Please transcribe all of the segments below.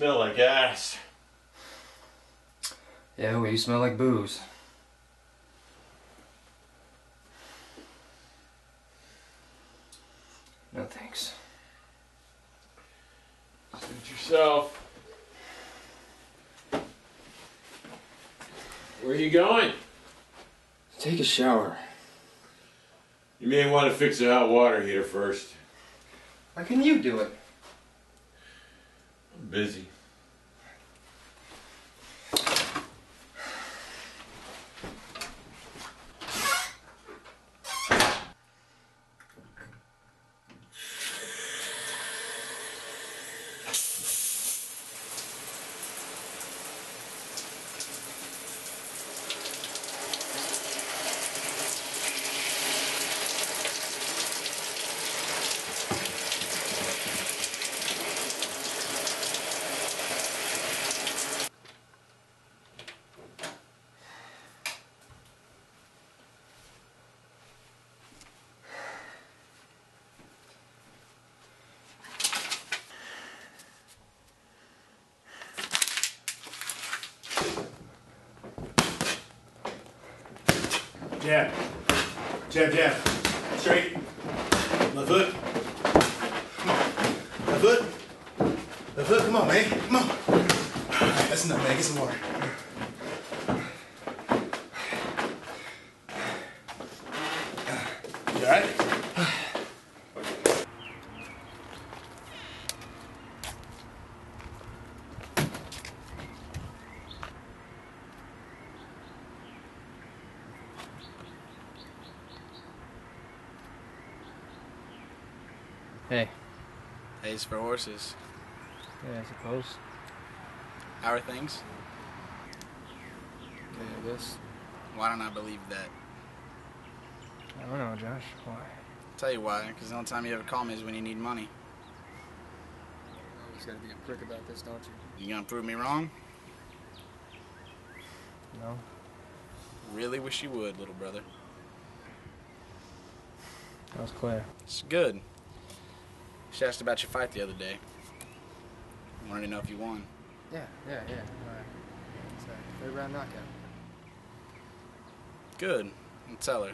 smell like ass. Yeah, well, you smell like booze. No thanks. Suit yourself. Where are you going? Take a shower. You may want to fix the hot water heater first. Why can you do it? I'm busy. Jab. Jab, jab. Straight. Left foot. Left foot. Left foot. Come on, man. Come on. Alright, that's enough, man. Get some water. You alright? Hey. A's for horses. Yeah, I suppose. How are things? Okay, I guess. Why don't I believe that? I don't know, Josh. Why? I'll tell you why, because the only time you ever call me is when you need money. You always gotta be a prick about this, don't you? You gonna prove me wrong? No. Really wish you would, little brother. That was Claire. It's good. She asked about your fight the other day. Wanted to know if you won. Yeah. Alright. It's a third-round knockout. Good. I'll tell her.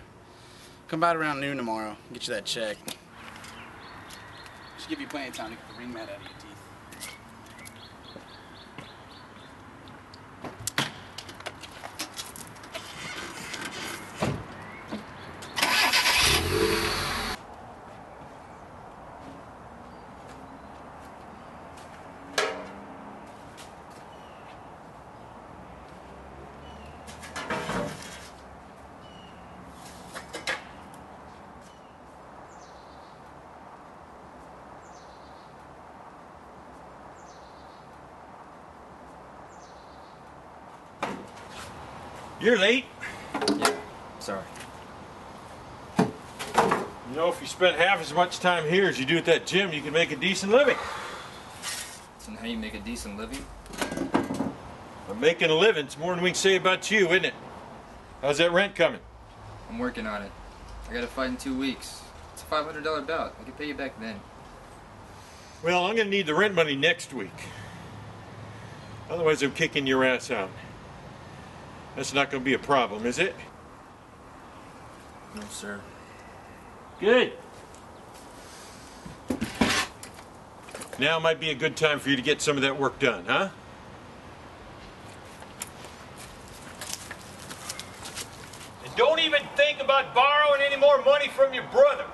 Come by around noon tomorrow. Get you that check. Should give you plenty of time to get the ring mat out of your teeth. You're late. Yeah, sorry. You know, if you spend half as much time here as you do at that gym, you can make a decent living. So how you make a decent living? But making a living's more than we can say about you, isn't it? How's that rent coming? I'm working on it. I got a fight in 2 weeks. It's a $500 bout. I can pay you back then. Well, I'm gonna need the rent money next week. Otherwise, I'm kicking your ass out. That's not gonna be a problem, is it? No, sir. Good. Now might be a good time for you to get some of that work done, huh? And don't even think about borrowing any more money from your brother.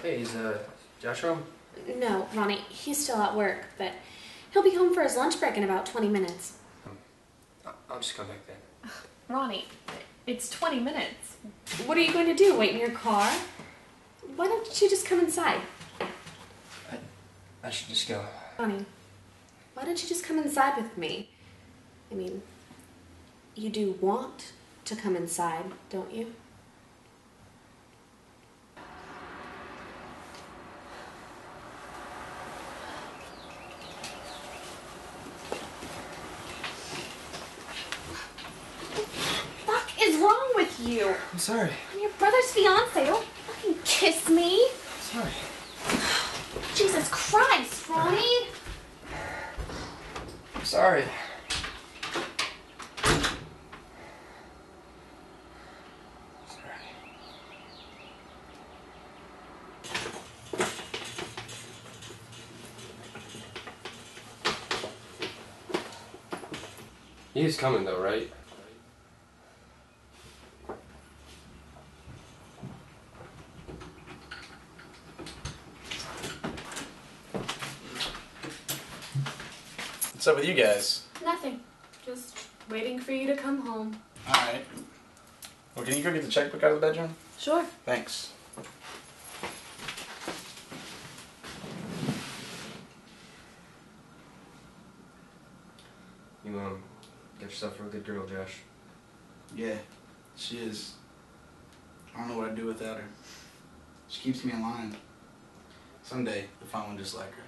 Hey, is Josh home? No, Ronnie, he's still at work, but he'll be home for his lunch break in about 20 minutes. I'll just come back then. Ronnie, it's 20 minutes. What are you going to do, wait in your car? Why don't you just come inside? I should just go. Ronny, why don't you just come inside with me? I mean, you do want to come inside, don't you? What the fuck is wrong with you? I'm sorry. I'm your brother's fiance. Don't fucking kiss me. Sorry. Jesus Christ, Ronny. I'm sorry. He is coming though, right? What's up with you guys? Nothing. Just waiting for you to come home. Alright. Well, can you go get the checkbook out of the bedroom? Sure. Thanks. You get yourself a real good girl, Josh. Yeah, she is. I don't know what I'd do without her. She keeps me in line. Someday, you'll find one just like her.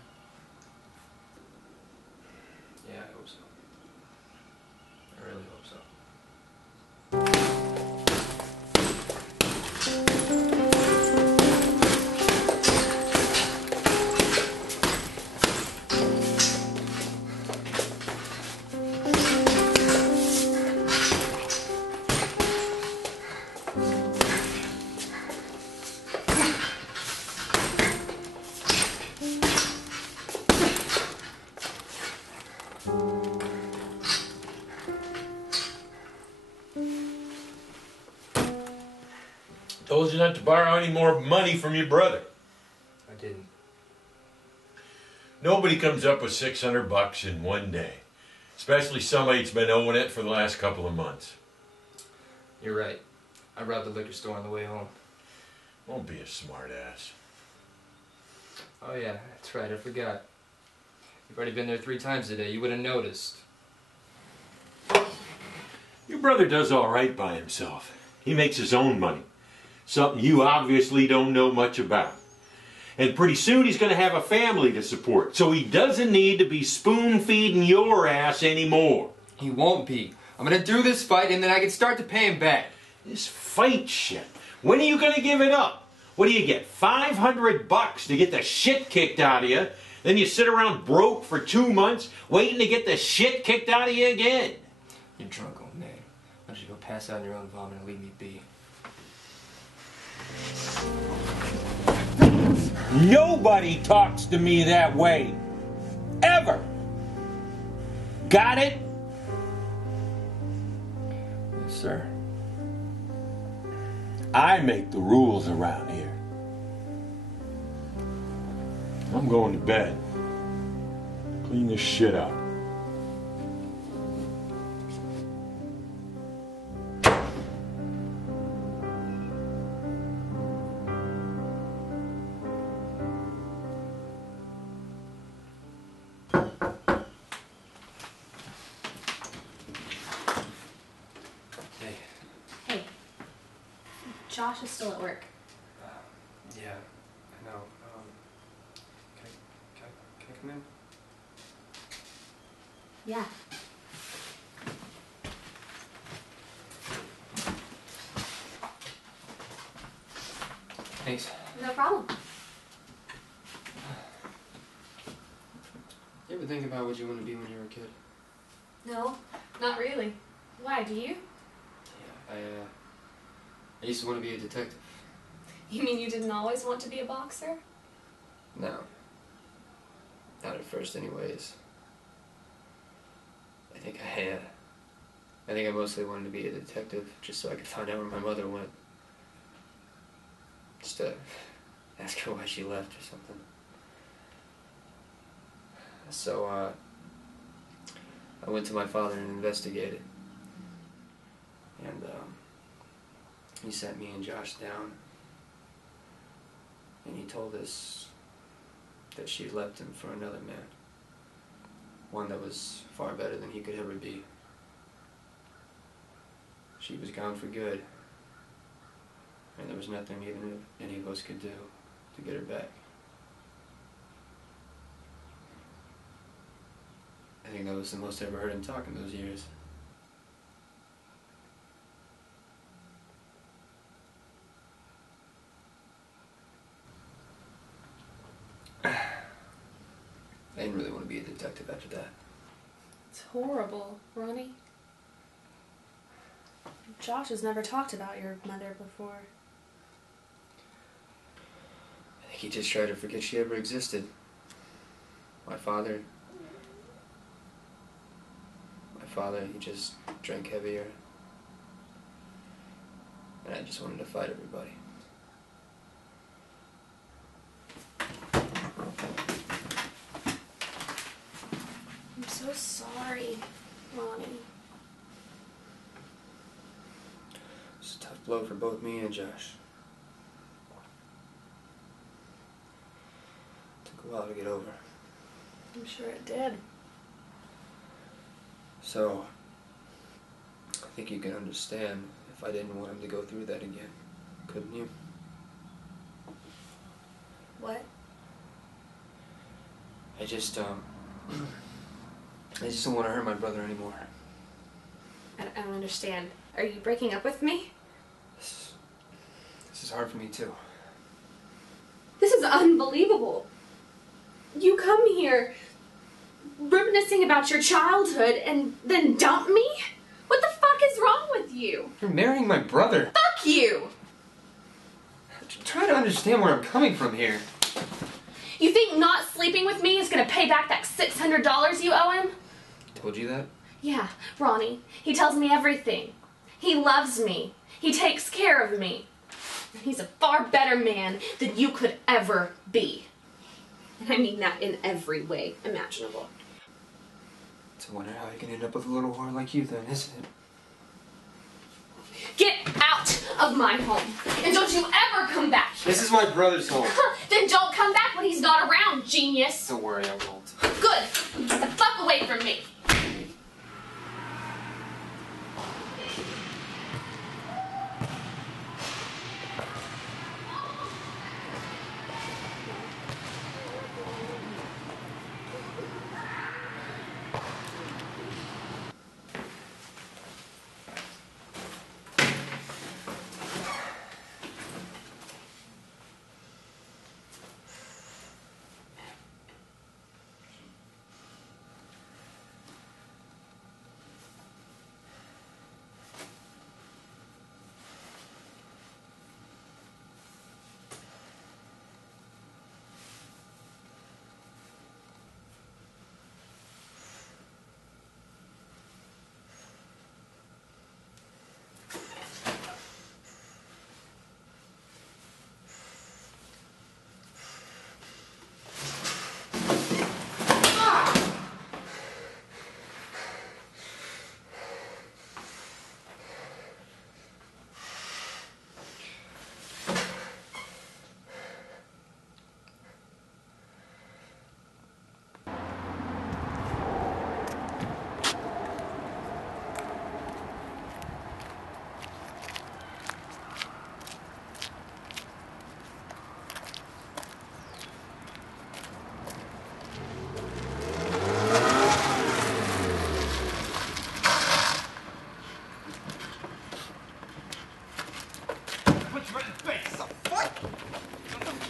Yeah, I hope so. I really hope so. Told you not to borrow any more money from your brother. I didn't. Nobody comes up with $600 in one day. Especially somebody that's been owing it for the last couple of months. You're right. I robbed the liquor store on the way home. Don't be a smart ass. Oh yeah, that's right, I forgot. You've already been there 3 times today. You would have noticed. Your brother does all right by himself. He makes his own money. Something you obviously don't know much about. And pretty soon he's going to have a family to support. So he doesn't need to be spoon-feeding your ass anymore. He won't be. I'm gonna do this fight and then I can start to pay him back. This fight shit. When are you going to give it up? What do you get? $500 to get the shit kicked out of you. Then you sit around broke for 2 months waiting to get the shit kicked out of you again. You're drunk, old man. Why don't you go pass out in your own vomit and leave me be? Nobody talks to me that way. Ever. Got it? Yes, sir. I make the rules around here. I'm going to bed. Clean this shit up. Hey. Hey. Josh is still at work. Yeah, I know. Can I come in? Yeah. Thanks. No problem. You ever think about what you want to be when you were a kid? No, not really. Why, do you? Yeah, I used to want to be a detective. You mean you didn't always want to be a boxer? No. Not at first, anyways. I think I mostly wanted to be a detective just so I could find out where my mother went. Just to ask her why she left or something. So, I went to my father and investigated. And, he sent me and Josh down. And he told us that she'd left him for another man. One that was far better than he could ever be. She was gone for good. And there was nothing even any of us could do to get her back. I think that was the most I ever heard him talk in those years. I didn't really want to be a detective after that. It's horrible, Ronny. Josh has never talked about your mother before. I think he just tried to forget she ever existed. My father, he just drank heavier. And I just wanted to fight everybody. I'm so sorry, Ronny. It's a tough blow for both me and Josh. Took a while to get over. I'm sure it did. So, I think you can understand if I didn't want him to go through that again, couldn't you? What? I just don't want to hurt my brother anymore. I don't understand. Are you breaking up with me? This is hard for me too. This is unbelievable. You come here reminiscing about your childhood and then dump me? What the fuck is wrong with you? You're marrying my brother. Fuck you! Try to understand where I'm coming from here. You think not sleeping with me is gonna pay back that $600 you owe him? Told you that? Yeah, Ronny. He tells me everything. He loves me. He takes care of me. And he's a far better man than you could ever be. And I mean that in every way imaginable. It's a wonder how I can end up with a little whore like you then, isn't it? Get out of my home. And don't you ever come back here. This is my brother's home. Then don't come back when he's not around, genius. Don't worry, I won't. Good. Get the fuck away from me.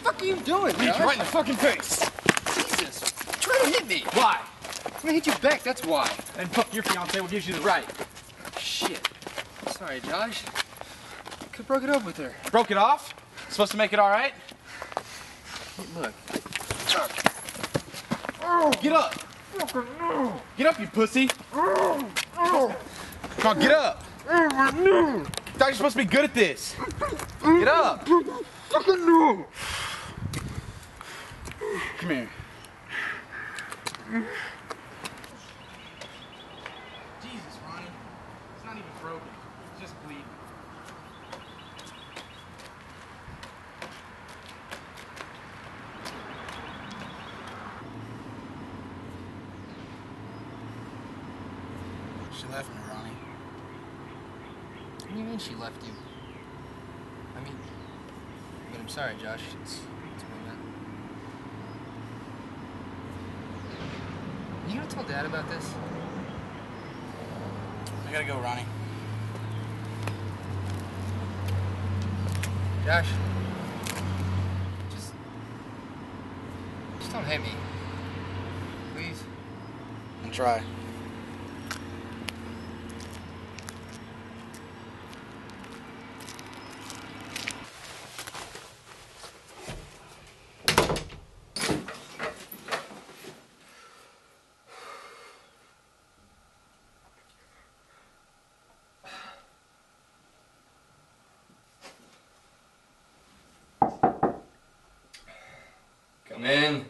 What are you doing, Hit you right in the fucking face. Jesus, try to hit me. Why? I'm gonna hit you back, that's why. And fuck your fiance, what gives you the right? Shit. Sorry, Josh. Could broke it up with her. Broke it off? Supposed to make it all right? Look. Get up. Get up, you pussy. Come on, get up. Thought you were supposed to be good at this. Get up. Come here. Jesus, Ronny. It's not even broken. It's just bleeding. She left me, Ronnie. What do you mean she left you? But I'm sorry, Josh. It's really not. You gonna tell Dad about this? I gotta go, Ronnie. Josh. Just don't hit me. Please. And try. Come in.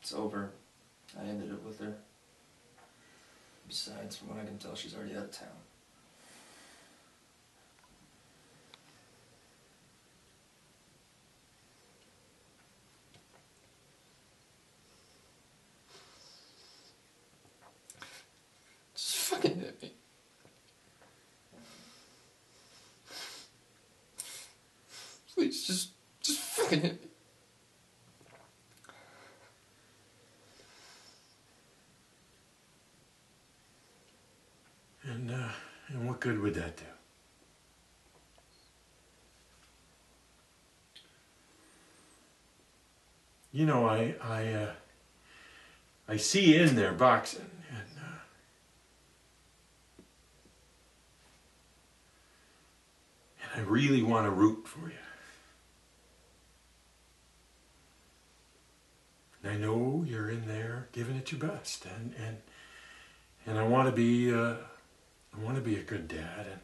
It's over. I ended it with her. Besides, from what I can tell, she's already out of town. Just fucking hit me. Please, just fucking hit me. And what good would that do? You know, I see you in there boxing, and I really want to root for you. And I know you're in there giving it your best, and I want to be a good dad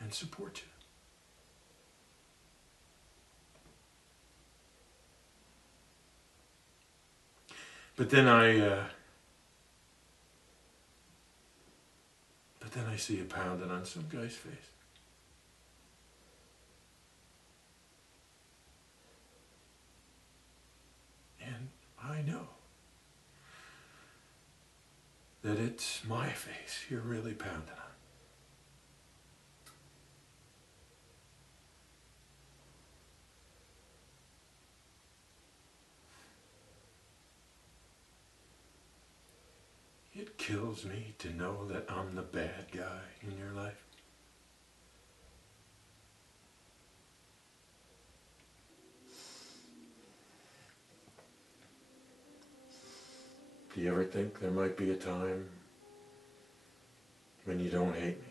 and support you. But then I see you pounding on some guy's face. And I know that it's my face you're really pounding on. It kills me to know that I'm the bad guy in your life. Do you ever think there might be a time when you don't hate me?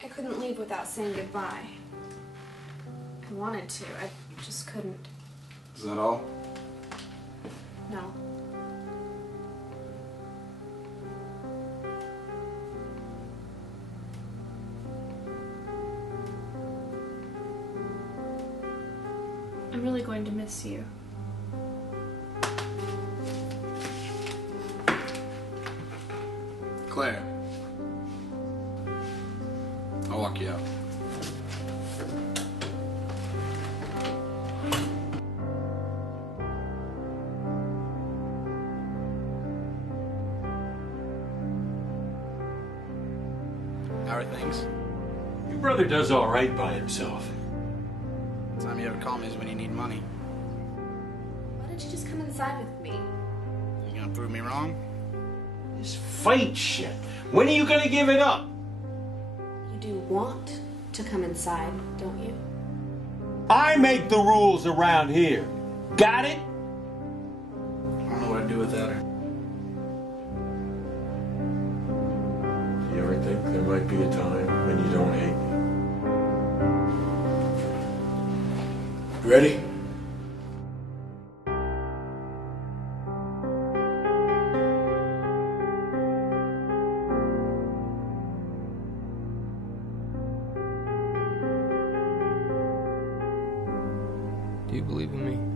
I couldn't leave without saying goodbye. I wanted to, I just couldn't. Is that all? No. I'm really going to miss you. Claire. I'll walk you out. How are things? Your brother does all right by himself. The time you ever call me is when you need money. Why don't you just come inside with me? You gonna prove me wrong? This fight shit. When are you gonna give it up? You do want to come inside, don't you? I make the rules around here. Got it? I don't know what I'd do without her. You ever think there might be a time when you don't hate me? You ready? Do you believe in me?